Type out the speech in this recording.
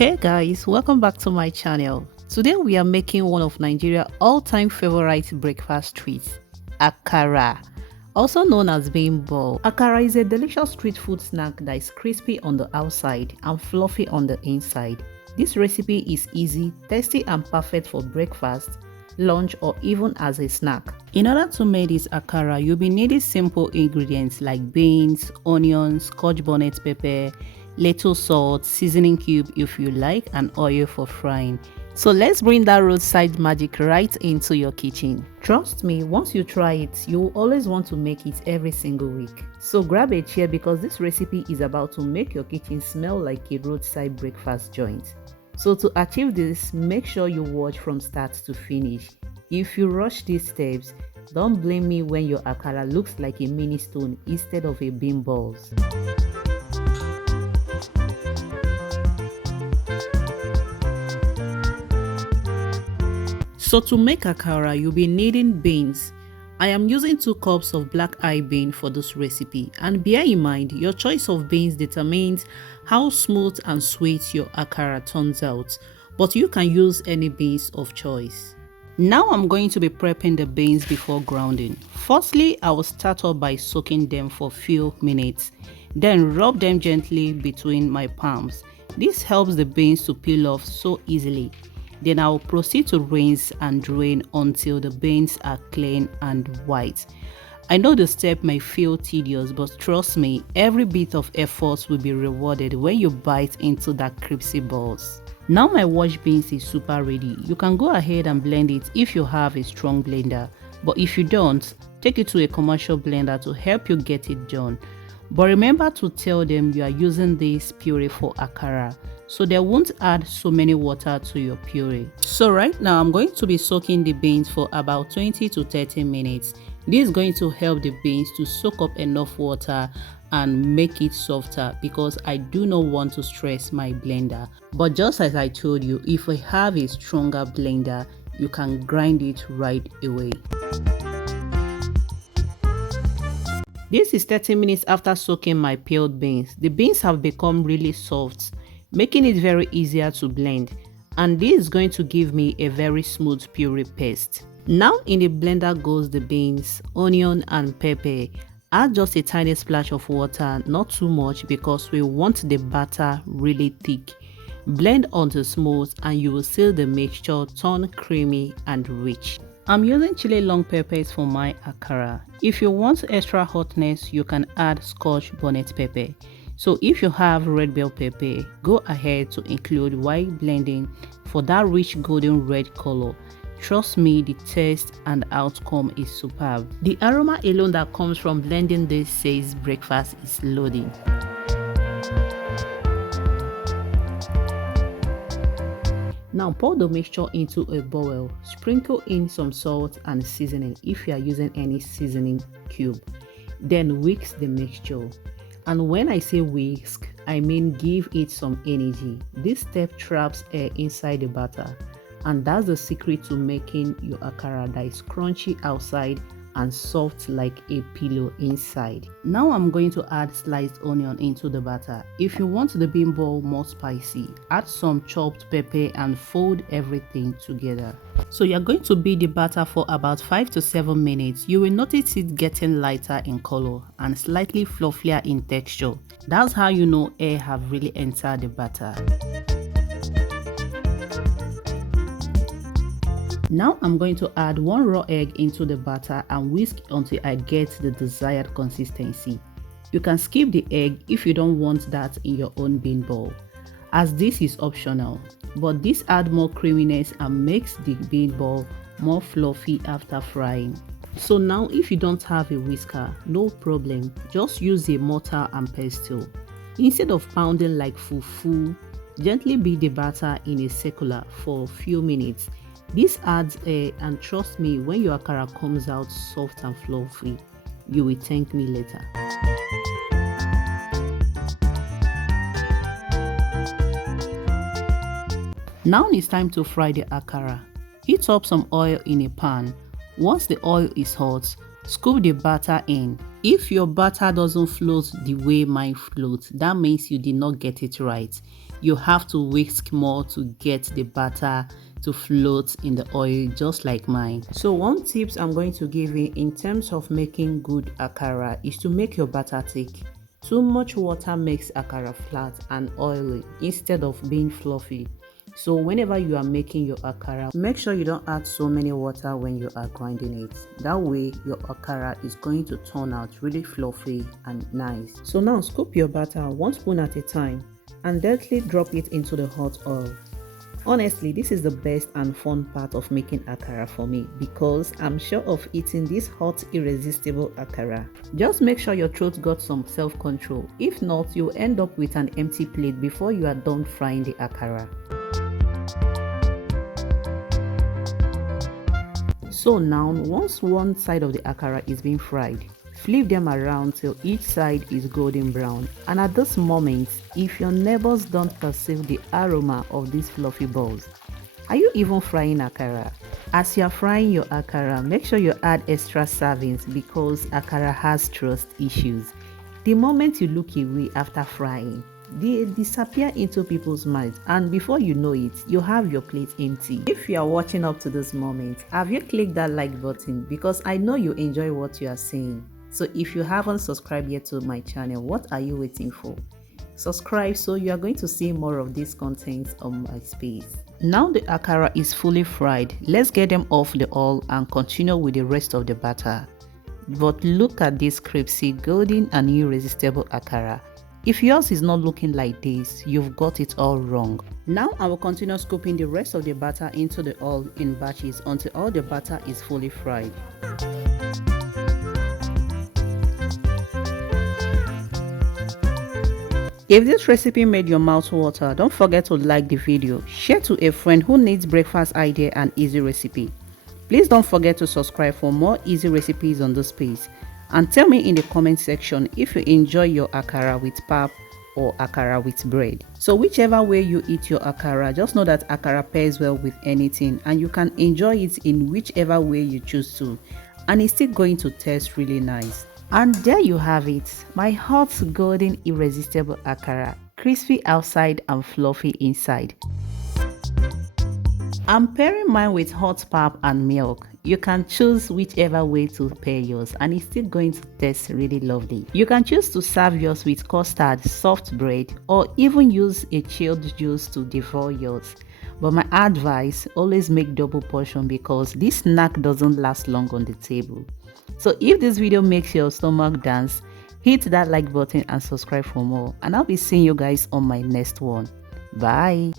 Hey guys, welcome back to my channel. Today we are making one of Nigeria's all-time favorite breakfast treats, Akara, also known as bean ball. Akara is a delicious street food snack that is crispy on the outside and fluffy on the inside. This recipe is easy, tasty and perfect for breakfast, lunch or even as a snack. In order to make this Akara, you'll be needing simple ingredients like beans, onions, scotch bonnet pepper, little salt, seasoning cube if you like, and oil for frying. So let's bring that roadside magic right into your kitchen. Trust me, once you try it, you will always want to make it every single week. So grab a chair because this recipe is about to make your kitchen smell like a roadside breakfast joint. So to achieve this, make sure you watch from start to finish. If you rush these steps, don't blame me when your akara looks like a mini stone instead of a bean balls. So to make akara, you'll be needing beans. I am using 2 cups of black eye bean for this recipe, and bear in mind your choice of beans determines how smooth and sweet your akara turns out, but you can use any beans of choice. Now I'm going to be prepping the beans before grounding. Firstly, I will start off by soaking them for a few minutes, then rub them gently between my palms. This helps the beans to peel off so easily. Then I will proceed to rinse and drain until the beans are clean and white. I know the step may feel tedious, but trust me, every bit of effort will be rewarded when you bite into that crispy balls. Now my washed beans is super ready. You can go ahead and blend it if you have a strong blender, but if you don't, take it to a commercial blender to help you get it done. But remember to tell them you are using this puree for akara, so they won't add so many water to your puree. So right now I'm going to be soaking the beans for about 20 to 30 minutes. This is going to help the beans to soak up enough water and make it softer, because I do not want to stress my blender. But just as I told you, if we have a stronger blender, you can grind it right away. This is 30 minutes after soaking my peeled beans. The beans have become really soft, making it very easier to blend, and this is going to give me a very smooth puree paste. Now in the blender goes the beans, onion and pepper. Add just a tiny splash of water, not too much because we want the batter really thick. Blend until smooth and you will see the mixture turn creamy and rich. I'm using chili long peppers for my akara. If you want extra hotness, you can add scotch bonnet pepper. So if you have red bell pepper, go ahead to include while blending for that rich golden red color. Trust me, the taste and outcome is superb. The aroma alone that comes from blending this says breakfast is loading. Now pour the mixture into a bowl. Sprinkle in some salt and seasoning if you are using any seasoning cube. Then whisk the mixture. And when I say whisk, I mean give it some energy. This step traps air inside the batter, and that's the secret to making your akara that is crunchy outside and soft like a pillow inside. Now I'm going to add sliced onion into the batter. If you want the bean ball more spicy, add some chopped pepper and fold everything together. So you're going to beat the batter for about 5 to 7 minutes. You will notice it getting lighter in color and slightly fluffier in texture. That's how you know air have really entered the batter. Now I'm going to add 1 raw egg into the batter and whisk until I get the desired consistency. You can skip the egg if you don't want that in your own bean ball, as this is optional, but this adds more creaminess and makes the bean ball more fluffy after frying. So now if you don't have a whisker, no problem, just use a mortar and pestle. Instead of pounding like fufu, gently beat the batter in a circular for a few minutes. This adds air, and trust me, when your akara comes out soft and fluffy, you will thank me later. Now it's time to fry the akara. Heat up some oil in a pan. Once the oil is hot, scoop the batter in. If your batter doesn't float the way mine floats, that means you did not get it right. You have to whisk more to get the batter to float in the oil, just like mine. So one tips I'm going to give you in terms of making good akara is to make your batter thick. Too much water makes akara flat and oily instead of being fluffy. So whenever you are making your akara, make sure you don't add so many water when you are grinding it. That way your akara is going to turn out really fluffy and nice. So now scoop your batter 1 spoon at a time and gently drop it into the hot oil. Honestly, this is the best and fun part of making akara for me because I'm sure of eating this hot, irresistible akara. Just make sure your throat got some self-control. If not, you'll end up with an empty plate before you are done frying the akara. So now, once one side of the akara is being fried, flip them around till each side is golden brown. And at this moment, if your neighbors don't perceive the aroma of these fluffy balls, are you even frying akara? As you are frying your akara, make sure you add extra servings because akara has trust issues. The moment you look away after frying, they disappear into people's minds, and before you know it, you have your plate empty. If you are watching up to this moment, have you clicked that like button? Because I know you enjoy what you are seeing. So if you haven't subscribed yet to my channel, what are you waiting for? Subscribe so you are going to see more of these contents on my space. Now the akara is fully fried. Let's get them off the oil and continue with the rest of the batter. But look at this crispy, golden and irresistible akara. If yours is not looking like this, you've got it all wrong. Now I will continue scooping the rest of the batter into the oil in batches until all the batter is fully fried. If this recipe made your mouth water, don't forget to like the video, share to a friend who needs breakfast idea and easy recipe. Please don't forget to subscribe for more easy recipes on this page. And tell me in the comment section if you enjoy your akara with pap or akara with bread. So whichever way you eat your akara, just know that akara pairs well with anything and you can enjoy it in whichever way you choose to. And it's still going to taste really nice. And there you have it, my hot golden irresistible akara, crispy outside and fluffy inside. I'm pairing mine with hot pap and milk. You can choose whichever way to pair yours and it's still going to taste really lovely. You can choose to serve yours with custard, soft bread, or even use a chilled juice to devour yours. But my advice, always make double portion because this snack doesn't last long on the table. So if this video makes your stomach dance, hit that like button and subscribe for more. And I'll be seeing you guys on my next one. Bye.